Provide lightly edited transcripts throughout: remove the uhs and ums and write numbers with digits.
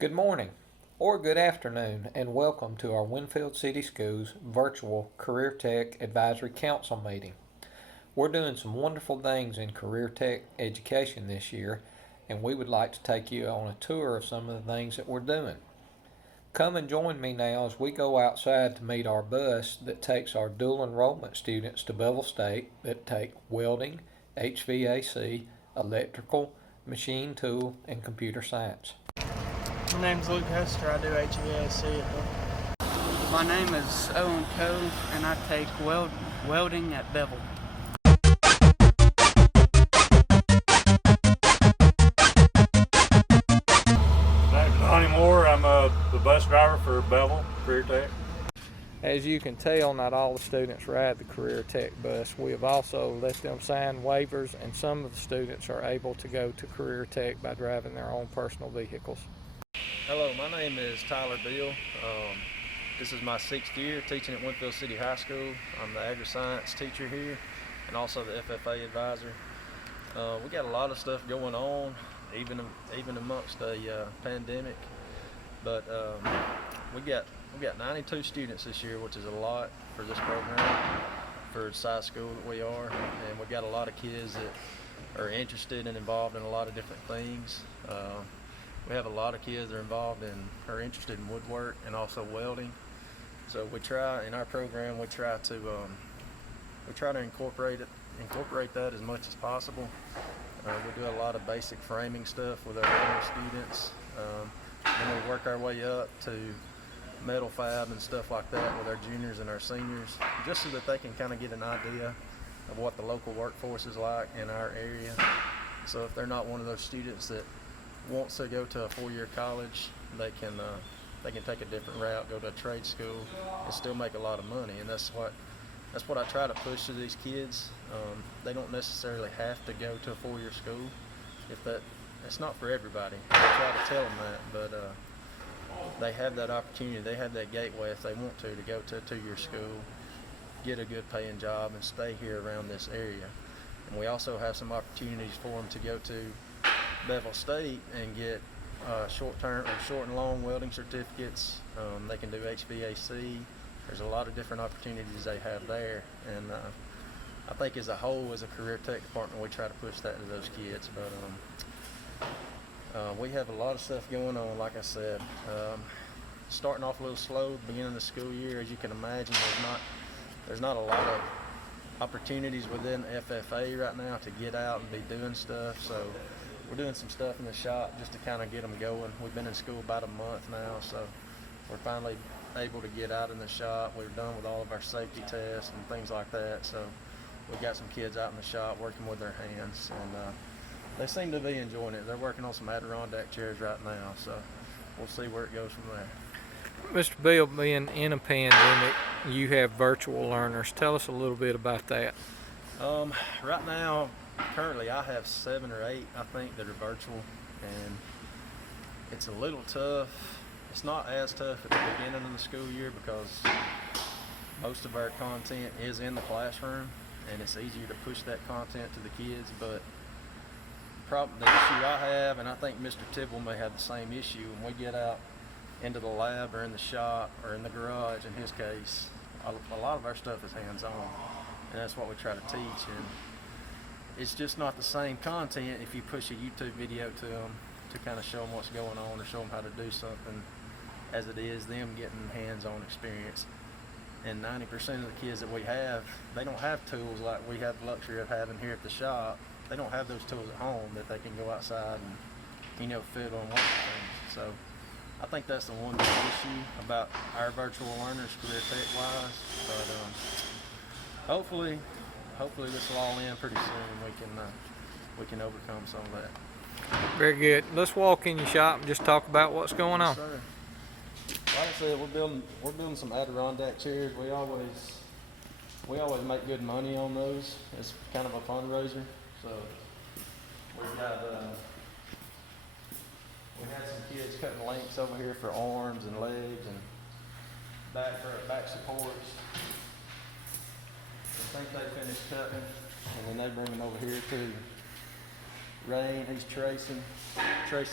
Good morning or good afternoon, and welcome to our Winfield City Schools virtual Career Tech Advisory Council meeting. We're doing some wonderful things in career tech education this year, and we would like to take you on a tour of some of the things that we're doing. Come and join me now as we go outside to meet our bus that takes our dual enrollment students to Bevel State that take welding, HVAC, electrical, machine tool, and computer science. My name's Luke Hester. I do HVAC at Bevel. My name is Owen Coe, and I take welding at Bevel. My name's Donnie Moore. I'm the bus driver for Bevel Career Tech. As you can tell, not all the students ride the Career Tech bus. We have also let them sign waivers, and some of the students are able to go to Career Tech by driving their own personal vehicles. Hello, my name is Tyler Beal. This is my 6th year teaching at Winfield City High School. I'm the agri-science teacher here and also the FFA advisor. We got a lot of stuff going on, even amongst a pandemic. But we got 92 students this year, which is a lot for this program, for the size school that we are. And we've got a lot of kids that are interested and involved in a lot of different things. We have a lot of kids that are interested in woodwork and also welding. So we try in our program, we try to incorporate that as much as possible. We do a lot of basic framing stuff with our younger students. Then we work our way up to metal fab and stuff like that with our juniors and our seniors, just so that they can kind of get an idea of what the local workforce is like in our area. So if they're not one of those students that wants to go to a 4-year college, they can take a different route, go to a trade school, and still make a lot of money. And that's what I try to push to these kids. They don't necessarily have to go to a 4-year school. It's not for everybody. I try to tell them that, but they have that opportunity. They have that gateway if they want to go to a 2-year school, get a good paying job, and stay here around this area. And we also have some opportunities for them to go to Bevel State and get short and long welding certificates. They can do HVAC. There's a lot of different opportunities they have there, and I think as a whole, as a career tech department, we try to push that to those kids. But we have a lot of stuff going on. Like I said, starting off a little slow at the beginning of the school year. As you can imagine, there's not a lot of opportunities within FFA right now to get out and be doing stuff. So we're doing some stuff in the shop just to kind of get them going. We've been in school about a month now, so we're finally able to get out in the shop. We're done with all of our safety tests and things like that. So we've got some kids out in the shop working with their hands, and they seem to be enjoying it. They're working on some Adirondack chairs right now, so we'll see where it goes from there. Mr. Bill, being in a pandemic, you have virtual learners. Tell us a little bit about that. Right now, currently I have 7 or 8, I think, that are virtual, and it's a little tough. It's not as tough at the beginning of the school year because most of our content is in the classroom, and it's easier to push that content to the kids. But the issue I have, and I think Mr. Tibble may have the same issue, when we get out into the lab or in the shop or in the garage, in his case, a lot of our stuff is hands-on, and that's what we try to teach. And it's just not the same content if you push a YouTube video to them to kind of show them what's going on or show them how to do something, as it is them getting hands-on experience. And 90% of the kids that we have, they don't have tools like we have the luxury of having here at the shop. They don't have those tools at home that they can go outside and, fiddle and work with things. So I think that's the one big issue about our virtual learners, career tech-wise. But hopefully this will all end pretty soon. We can overcome some of that. Very good. Let's walk in your shop and just talk about what's going on. Yes, sir. Like I said, we're building some Adirondack chairs. We always make good money on those. It's kind of a fundraiser. So we had some kids cutting lengths over here for arms and legs and back supports. I think they finished cutting, and then they bring them over here to Rain, he's tracing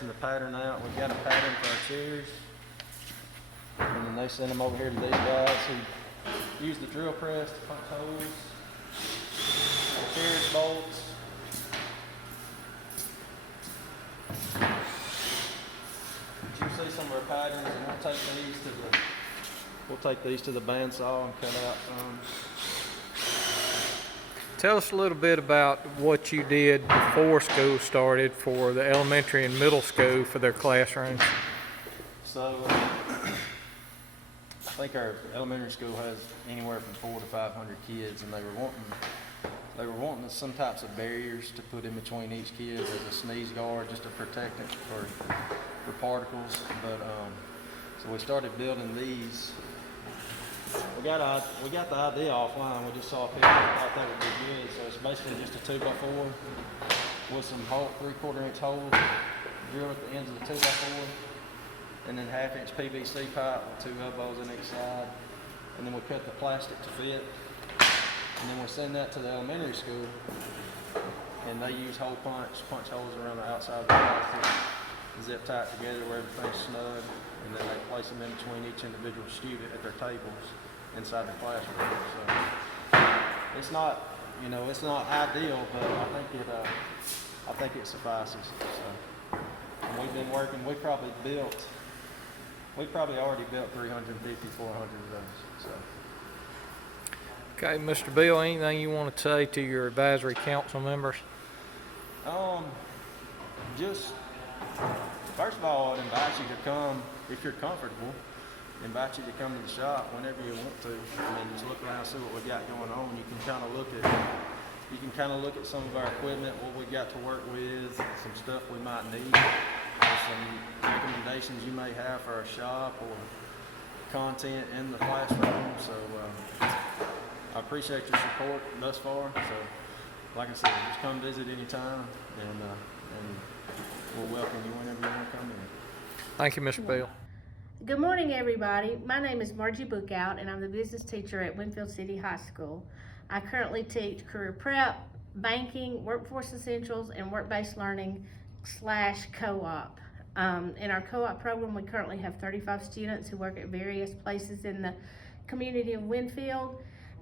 the pattern out. We've got a pattern for our chairs. And then they send them over here to these guys who use the drill press to punch holes, chairs, bolts. But you see some of our patterns, and we'll take these to the bandsaw and cut out some. Tell us a little bit about what you did before school started for the elementary and middle school for their classrooms. So, I think our elementary school has anywhere from 400 to 500 kids, and they were wanting some types of barriers to put in between each kid as a sneeze guard, just to protect it for particles. But so we started building these. We got the idea offline. We just saw a picture and thought that would be good. So it's basically just a 2x4 with some 3/4 inch holes drilled at the ends of the 2x4, and then 1/2 inch PVC pipe with 2 elbows in each side. And then we cut the plastic to fit. And then we send that to the elementary school, and they use hole punch holes around the outside of the plastic, zip tight together where everything's snug, and then they place them in between each individual student at their tables inside the classroom. So it's not, it's not ideal, but I think it suffices. So, and we've been working. We probably already built 350, 400 of those. So. Okay, Mr. Bill, anything you want to say to your advisory council members? Just first of all, I'd invite you to come if you're comfortable. Invite you to come to the shop whenever you want to. Just look around, see what we got going on. You can kind of look at some of our equipment, what we got to work with, some stuff we might need, or some recommendations you may have for our shop or content in the classroom. So I appreciate your support thus far. So, like I said, just come visit anytime, and we'll welcome you whenever you want to come in. Thank you, Mr. Bill. Good morning, everybody. My name is Margie Bookout, and I'm the business teacher at Winfield City High School. I currently teach career prep, banking, workforce essentials, and work-based learning / co-op. In our co-op program, we currently have 35 students who work at various places in the community of Winfield.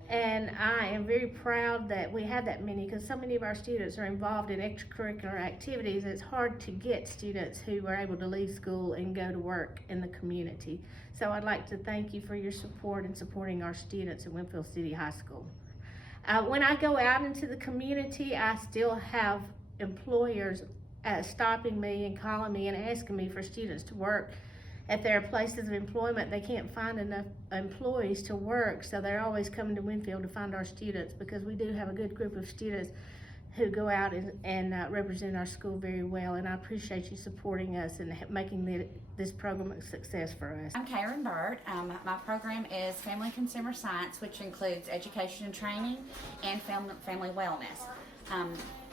And I am very proud that we have that many, because so many of our students are involved in extracurricular activities. It's hard to get students who are able to leave school and go to work in the community. So I'd like to thank you for your support in supporting our students at Winfield City High School. When I go out into the community, I still have employers stopping me and calling me and asking me for students to work at their places of employment. They can't find enough employees to work, so they're always coming to Winfield to find our students, because we do have a good group of students who go out and represent our school very well, and I appreciate you supporting us and making this program a success for us. I'm Karen Bird. My program is Family and Consumer Science, which includes education and training and family wellness.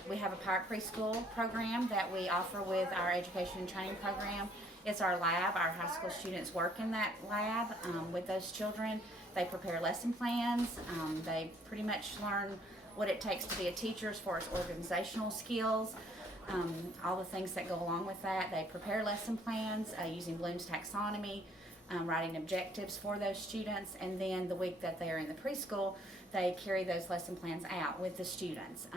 We have a pirate preschool program that we offer with our education and training program. It's our lab. Our high school students work in that lab with those children. They prepare lesson plans. They pretty much learn what it takes to be a teacher as far as organizational skills, all the things that go along with that. They prepare lesson plans using Bloom's taxonomy, writing objectives for those students, and then the week that they're in the preschool, they carry those lesson plans out with the students.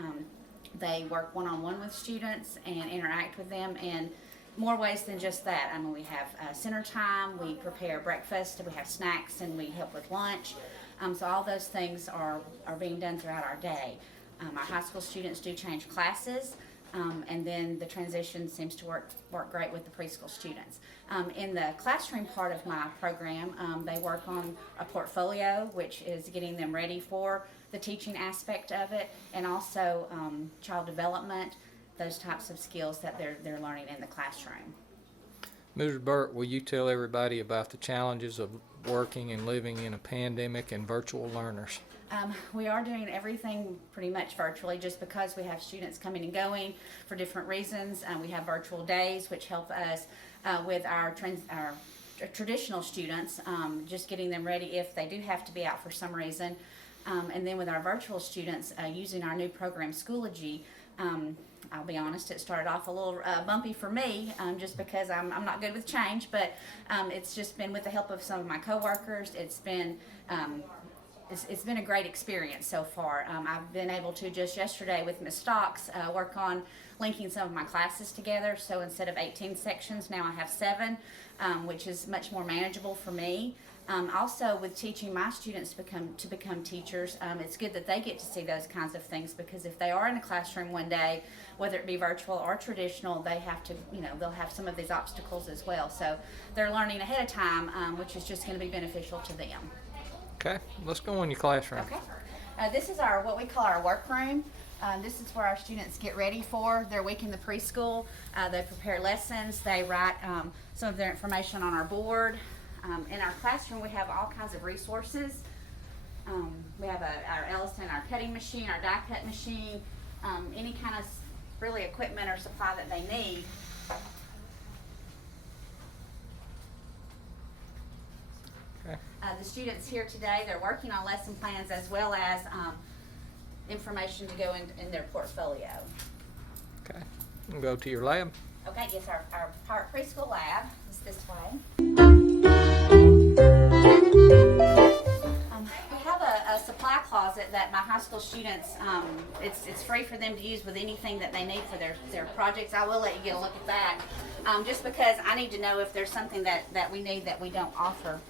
They work one-on-one with students and interact with them in more ways than just that. We have center time, we prepare breakfast, we have snacks, and we help with lunch. So all those things are being done throughout our day. Our high school students do change classes, and then the transition seems to work great with the preschool students. In the classroom part of my program, they work on a portfolio, which is getting them ready for the teaching aspect of it, and also child development, those types of skills that they're learning in the classroom. Mrs. Burt, will you tell everybody about the challenges of working and living in a pandemic and virtual learners? We are doing everything pretty much virtually, just because we have students coming and going for different reasons. We have virtual days, which help us with our traditional students, just getting them ready if they do have to be out for some reason. And then with our virtual students, using our new program, Schoology, I'll be honest, it started off a little bumpy for me, just because I'm not good with change, but it's just been with the help of some of my coworkers. It's been a great experience so far. I've been able to, just yesterday with Ms. Stocks, work on linking some of my classes together. So instead of 18 sections, now I have 7, which is much more manageable for me. Also, with teaching my students to become teachers, it's good that they get to see those kinds of things, because if they are in a classroom one day, whether it be virtual or traditional, they have to, they'll have some of these obstacles as well. So they're learning ahead of time, which is just going to be beneficial to them. Okay, let's go in your classroom. Okay. This is what we call our workroom. This is where our students get ready for their week in the preschool. They prepare lessons. They write some of their information on our board. In our classroom, we have all kinds of resources. We have our Ellison, our cutting machine, our die cut machine, any kind of really equipment or supply that they need. Okay. The students here today, they're working on lesson plans as well as information to go in their portfolio. Okay, we'll go to your lab. Okay, yes, our Park Preschool lab is this way. We have a supply closet that my high school students, it's free for them to use with anything that they need for their projects. I will let you get a look at that, just because I need to know if there's something that we need that we don't offer.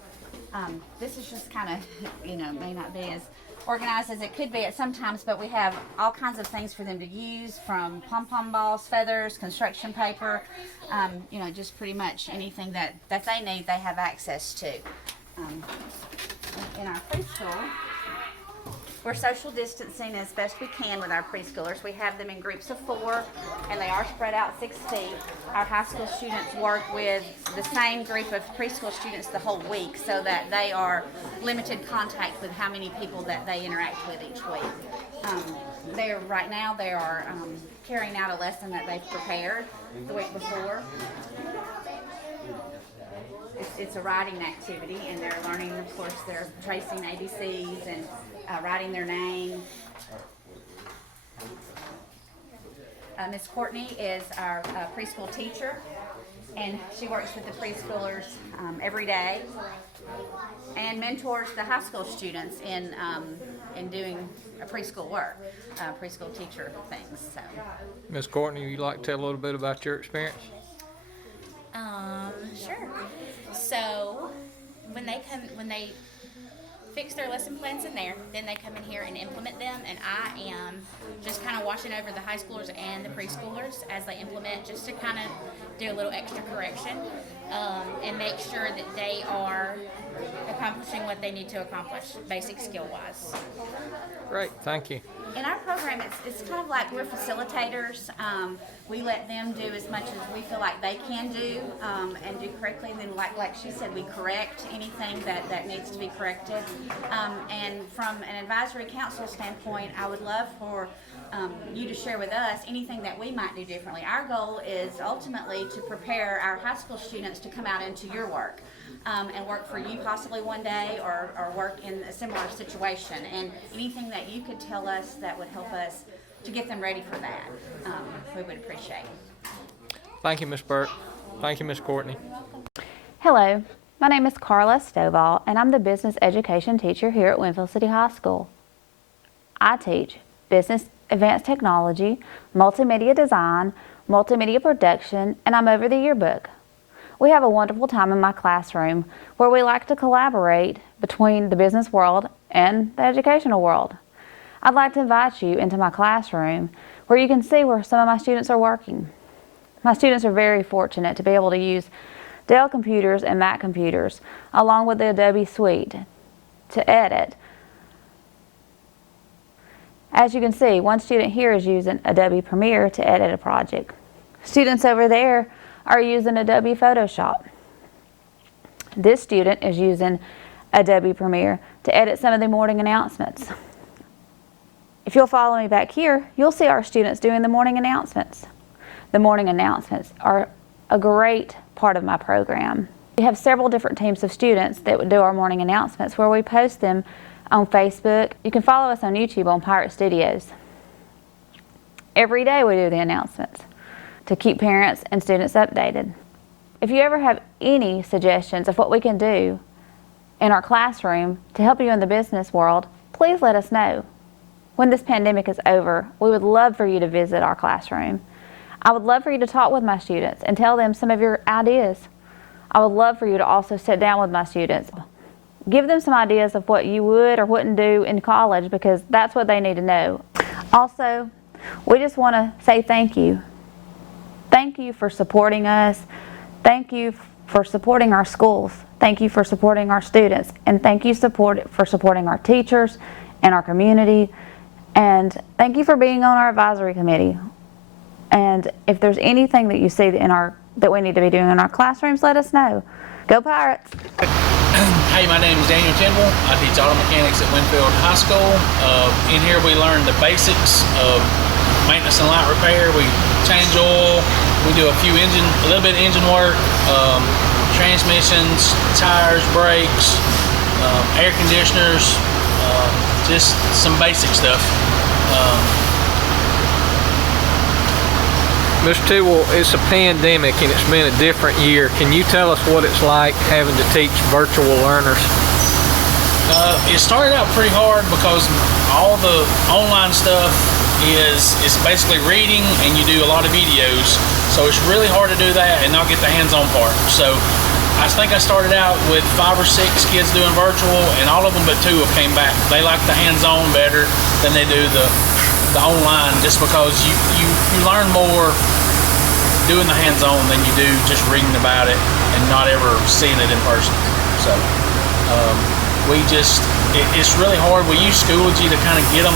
This is just kind of, may not be as organized as it could be at sometimes, but we have all kinds of things for them to use, from pom-pom balls, feathers, construction paper, just pretty much anything that they need, they have access to. In our preschool, we're social distancing as best we can with our preschoolers. We have them in groups of 4, and they are spread out 6 feet. Our high school students work with the same group of preschool students the whole week, so that they are limited contact with how many people that they interact with each week. Right now they are carrying out a lesson that they've prepared the week before. It's a writing activity, and they're learning, of course, they're tracing ABCs and writing their name. Miss Courtney is our preschool teacher, and she works with the preschoolers every day and mentors the high school students in doing preschool work, preschool teacher things. So, Miss Courtney, would you like to tell a little bit about your experience? Sure. So when they fix their lesson plans in there, then they come in here and implement them, and I am just kind of watching over the high schoolers and the preschoolers as they implement, just to kind of do a little extra correction and make sure that they are accomplishing what they need to accomplish, basic skill-wise. Great, thank you. in our program, it's kind of like we're facilitators. We let them do as much as we feel like they can do and do correctly. And then, like she said, we correct anything that needs to be corrected. And from an advisory council standpoint, I would love for you to share with us anything that we might do differently. Our goal is ultimately to prepare our high school students to come out into your work. And work for you possibly one day, or work in a similar situation. And anything that you could tell us that would help us to get them ready for that, we would appreciate. Thank you, Ms. Burke. Thank you, Ms. Courtney. Hello, my name is Carla Stovall, and I'm the business education teacher here at Winfield City High School. I teach business advanced technology, multimedia design, multimedia production, and I'm over the yearbook. We have a wonderful time in my classroom where we like to collaborate between the business world and the educational world. I'd like to invite you into my classroom where you can see where some of my students are working. My students are very fortunate to be able to use Dell computers and Mac computers along with the Adobe Suite to edit. As you can see, one student here is using Adobe Premiere to edit a project. Students over there are using Adobe Photoshop. This student is using Adobe Premiere to edit some of the morning announcements. If you'll follow me back here, you'll see our students doing the morning announcements. The morning announcements are a great part of my program. We have several different teams of students that would do our morning announcements where we post them on Facebook. You can follow us on YouTube on Pirate Studios. Every day we do the announcements to keep parents and students updated. If you ever have any suggestions of what we can do in our classroom to help you in the business world, please let us know. When this pandemic is over, we would love for you to visit our classroom. I would love for you to talk with my students and tell them some of your ideas. I would love for you to also sit down with my students. Give them some ideas of what you would or wouldn't do in college, because that's what they need to know. Also, we just want to say thank you. Thank you for supporting us. Thank you for supporting our schools. Thank you for supporting our students. And thank you for supporting our teachers and our community. And thank you for being on our advisory committee. And if there's anything that you see that we need to be doing in our classrooms, let us know. Go Pirates! Hey, my name is Daniel Tindall. I teach auto mechanics at Winfield High School. In here we learn the basics of maintenance and light repair. We change oil. We do a little bit of engine work, transmissions, tires, brakes, air conditioners, just some basic stuff. Mr. Tidwell, it's a pandemic and it's been a different year. Can you tell us what it's like having to teach virtual learners? It started out pretty hard because all the online stuff is basically reading, and you do a lot of videos. So it's really hard to do that and not get the hands-on part. So I think I started out with 5 or 6 kids doing virtual, and all of them but 2 have came back. They like the hands-on better than they do the online, just because you learn more doing the hands-on than you do just reading about it and not ever seeing it in person. So it's really hard. We use Schoology to kind of get them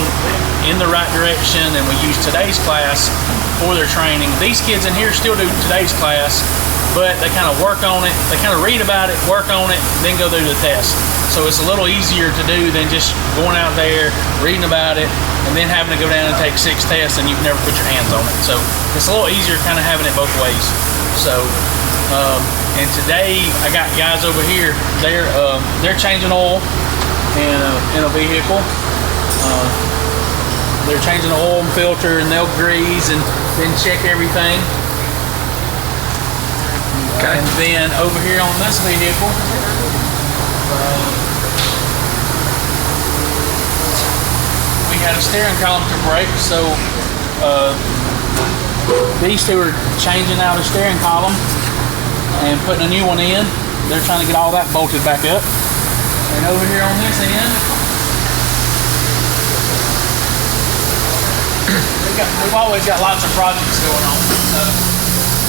in the right direction, and we use today's class for their training. These kids in here still do today's class, but they kind of work on it. They kind of read about it, work on it, then go do the test. So it's a little easier to do than just going out there, reading about it, and then having to go down and take 6 tests and you've never put your hands on it. So it's a little easier kind of having it both ways. So, and today I got guys over here, they're changing oil in a vehicle. They're changing the oil and filter, and they'll grease and then check everything. Okay. And then over here on this vehicle, we had a steering column to break, so these 2 are changing out a steering column and putting a new one in. They're trying to get all that bolted back up. And over here on this end, we've always got lots of projects going on.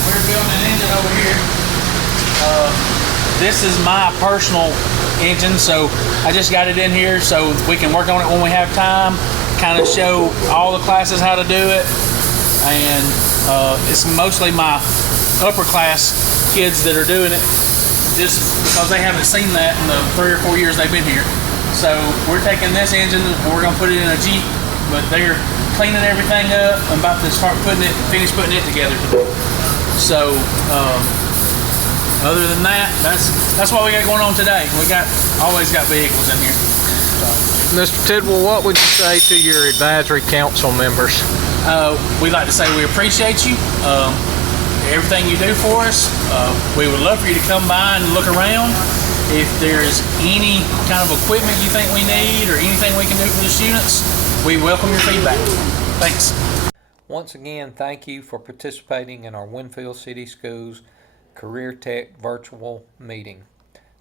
We're building an engine over here. This is my personal engine, so I just got it in here so we can work on it when we have time, kind of show all the classes how to do it. And it's mostly my upper class kids that are doing it, just because they haven't seen that in the 3 or 4 years they've been here. So we're taking this engine and we're going to put it in a Jeep, but they're cleaning everything up. I'm about to finish putting it together today. So other than that, that's what we got going on today. Always got vehicles in here. So. Mr. Tidwell, what would you say to your advisory council members? We'd like to say we appreciate you, everything you do for us. We would love for you to come by and look around. If there's any kind of equipment you think we need or anything we can do for the students, we welcome your feedback. Thanks. Once again, thank you for participating in our Winfield City Schools Career Tech virtual meeting.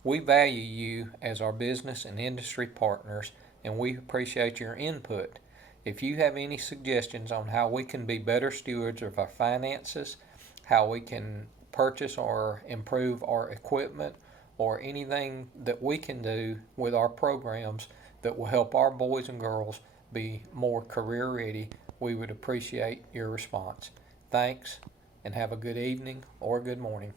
We value you as our business and industry partners, and we appreciate your input. If you have any suggestions on how we can be better stewards of our finances, how we can purchase or improve our equipment, or anything that we can do with our programs that will help our boys and girls be more career ready, we would appreciate your response. Thanks, and have a good evening or good morning.